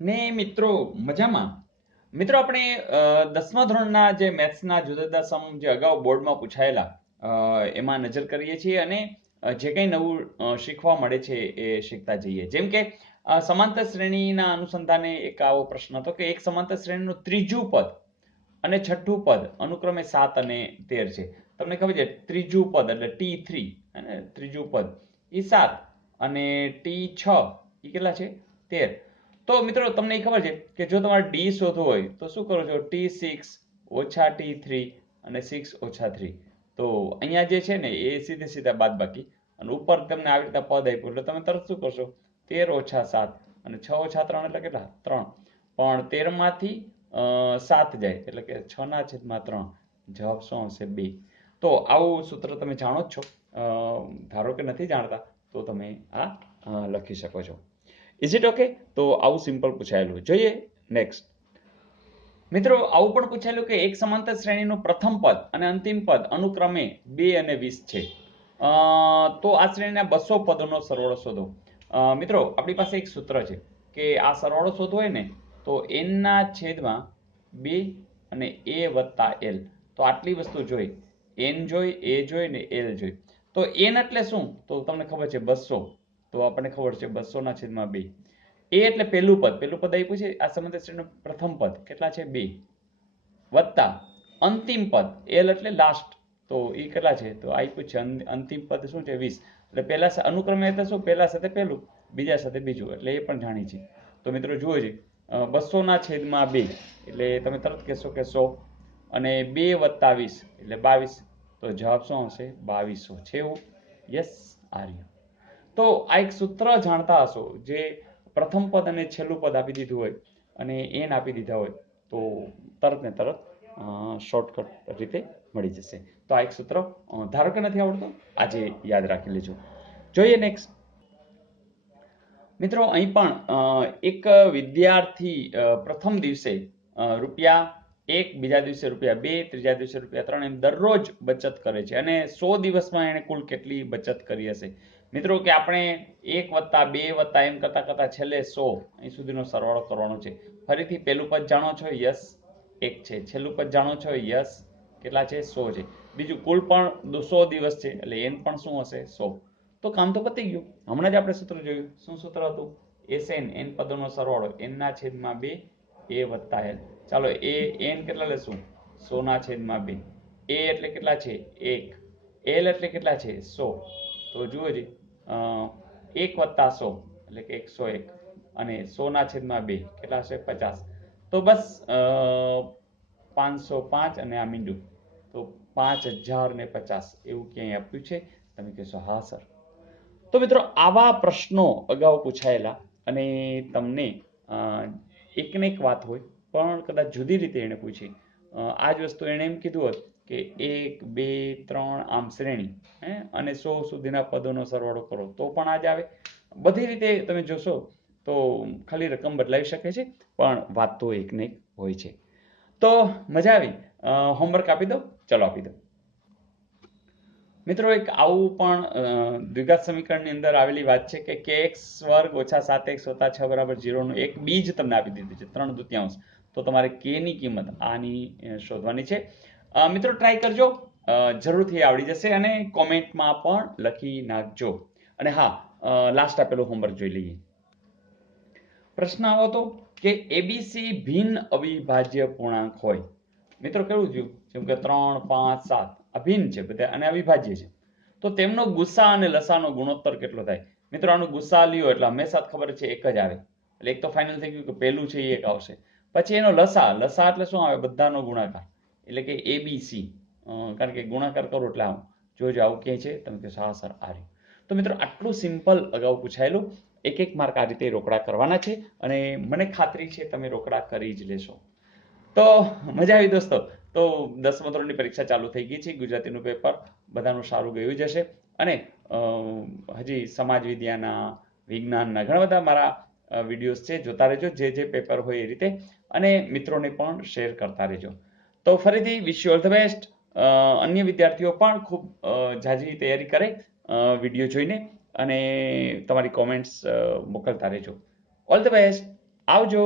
ને મિત્રો મજામાં. મિત્રો આપણે 10મા ધોરણના જે મેથ્સના જુદા જુદા સમ જે અગાઉ બોર્ડમાં પૂછાયેલા એમાં નજર કરીએ છીએ અને જે કંઈ નવું શીખવા મળે છે એ શીખતા જઈએ. જેમ કે સમાંતર શ્રેણીના અનુસંધાને એક આવો પ્રશ્ન હતો કે એક સમાંતર શ્રેણીનું ત્રીજું પદ અને છઠ્ઠું પદ અનુક્રમે 7 અને 13 છે. તમને ખબર છે ત્રીજું પદ એટલે T3 અને ત્રીજું પદ એ 7 અને T6 એ કેટલા છે 13. તો મિત્રો તમને એ ખબર છે કે જો તમારે ડી શોધવું હોય તો શું કરો છો T6 ઓછા T3 અને 6 ઓછા 3. તો અહીંયા જે છે ને એ સીધે સીધા બાદબાકી અને ઉપર તમને આવી રીતના પદ આપ્યું એટલે તમે તરત શું કરશો 13 ઓછા 7 અને 6 ઓછા 3 એટલે કેટલા 3. પણ 13 માંથી 7 જાય એટલે કે 6 ના છેદમાં 3. જવાબ શું આવશે 2. તો આવું સૂત્ર તમે જાણો જ છો. ધારો કે નથી જાણતા તો તમે આ લખી શકો છો. Is it okay? તો આવું સિમ્પલ પૂછાયેલું. જોઈએ નેક્સ્ટ. મિત્રો આવું પણ પૂછાયેલું કે એક સમાંતર શ્રેણીનું પ્રથમ પદ અને અંતિમ પદ અનુક્રમે 2 અને 20 છે. તો આ શ્રેણીના 200 પદોનો સરવાળો શોધો. મિત્રો આપણી પાસે એક સૂત્ર છે કે આ સરવાળો શોધવો હોય ને તો n ના છેદમાં 2 અને a વત્તા l. તો આટલી વસ્તુ જોઈ, n જોઈ, a જોઈ ને l જોઈ. તો n એટલે શું? તો તમને ખબર છે 200. તો આપણને ખબર છે 200 ના છેદમાં 2. એ એટલે પહેલું પદ આપ્યું છે આ સમાંતર શ્રેણીનું પ્રથમ પદ કેટલા છે 2 વત્તા અંતિમ પદ l એટલે લાસ્ટ. તો એ કેટલા છે તો આપ્યું છે અંતિમ પદ શું છે 20. એટલે પહેલા અનુક્રમે એટલે શું પહેલા સાથે પહેલું બીજા સાથે બીજું એટલે એ પણ જાણી છે. તો મિત્રો જુઓ છે 200 ના છેદમાં 2 એટલે તમે તરત કહેશો કે 100 અને 2 વત્તા 20 એટલે 22. તો જવાબ શું આવશે 2200 છે એવું? યસ આર્ય. તો આ એક સૂત્ર જાણતા હશો જે પ્રથમ પદ અને છેલ્લું પદ આપી દીધું હોય અને n આપી દીધા હોય તો તરત ને તરત શોર્ટકટ રીતે મળી જશે. તો આ એક સૂત્ર ધારો કે નથી આવડતું આજે યાદ રાખી લેજો. જોઈએ નેક્સ્ટ. મિત્રો અહીં પણ એક વિદ્યાર્થી પ્રથમ દિવસે રૂપિયા 1, બીજા દિવસે રૂપિયા 2, ત્રીજા દિવસે રૂપિયા 3 એમ દરરોજ બચત કરે છે અને 100 દિવસમાં એને કુલ કેટલી બચત કરી હશે? મિત્રો કે આપણે 1 વત્તા 2 વત્તા એમ કરતા કરતા છેલ્લે 100 અહીં સુધીનો સરવાળો કરવાનો છે. ફરીથી પહેલું પદ જાણો છો? યસ 1 છે. છેલ્લું પદ જાણો છો? યસ કેટલા છે 100 છે. બીજું કુલ પણ 100 દિવસ છે એટલે n પણ શું હશે 100. તો કામ તો પતી ગયું. હમણાં જ આપણે સૂત્ર જોયું. શું સૂત્ર હતું? SN n પદોનો સરવાળો n ના છેદમાં 2 a વત્તા l. ચાલો એ n કેટલા લેશું 100 ના છેદમાં 2. a એટલે કેટલા છે 1. l એટલે કેટલા છે 100. તો જુઓ જી 1 વત્તા 100 એટલે કે 101 અને 100 ના છેદમાં 2 કેટલા હશે 50. તો બસ 505 અને આ મીંડું તો 5050 એવું ક્યાંય આપ્યું છે? તમે કહેશો હા સર. તો મિત્રો આવા પ્રશ્નો અગાઉ પૂછાયેલા અને તમને એકને એક વાત હોય પણ કદાચ જુદી રીતે એને પૂછી. આ જ વસ્તુ એને એમ કીધું હોત કે 1, 2, 3 આમ શ્રેણી અને 100 સુધીના પદોનો સરવાળો કરો તો પણ આ જ આવે. બધી રીતે તમે જોશો તો ખાલી રકમ બદલાવી શકે છે પણ વાત તો એકને એક હોય છે. તો મજા આવી. હોમવર્ક આપી દો. ચલો આપી દો. મિત્રો એક આવું પણ દ્વિઘાત સમીકરણની અંદર આવેલી વાત છે કે kx વર્ગ ઓછા 7x વત્તા 6 બરાબર 0 નું એક બીજ તમને આપી દીધું છે 3/2. તો તમારે k ની કિંમત આની શોધવાની છે. મિત્રો ટ્રાય કરજો. જરૂરથી આવડી જશે અને કોમેન્ટમાં પણ લખી નાખજો. અને હા લાસ્ટ આપેલું હોમવર્ક જોઈ લઈએ. પ્રશ્ન આવો તો કે એબીસી ભિન્ન અવિભાજ્ય પૂર્ણાંક હોય. મિત્રો કેવું થયું? જેમ કે 3, 5, 7 અભિન્ન છે બધા અને અવિભાજ્ય છે. તો તેમનો ગુસા અને લસાનો ગુણોત્તર કેટલો થાય? મિત્રો આનું ગુસા લ્યો એટલે હંમેશા ખબર છે એક જ આવે. એટલે એક તો ફાઇનલ થઈ ગયું કે પહેલું છે એ એક આવશે. પછી એનો લસા એટલે શું આવે? બધાનો ગુણાકાર એટલે કે એબીસી. કારણ કે ગુણાકાર કરો એટલે આવું. જોજો આવું ક્યાંય છે? તમે કહેશો હા સર આ રહ્યું. તો મિત્રો આટલું સિમ્પલ અગાઉ પૂછાયેલું. એક એક માર્ક આ રીતે રોકડા કરવાના છે અને મને ખાતરી છે તમે રોકડા કરી જ લેશો. તો મજા આવી દોસ્તો. તો 10મા ધોરણની પરીક્ષા ચાલુ થઈ ગઈ છે. ગુજરાતીનું પેપર બધાનું સારું ગયું જ હશે અને હજી સમાજ વિદ્યાના, વિજ્ઞાનના ઘણા બધા મારા વિડીયોઝ છે. જોતા રહેજો જે પેપર હોય એ રીતે અને મિત્રોને પણ શેર કરતા રહેજો. તો ફરીથી wish you all the best. અન્ય વિદ્યાર્થીઓ પણ ખૂબ ઝાઝી તૈયારી કરે વિડીયો જોઈને અને તમારી કોમેન્ટ્સ મોકલતા રહેજો. All the best. આવજો.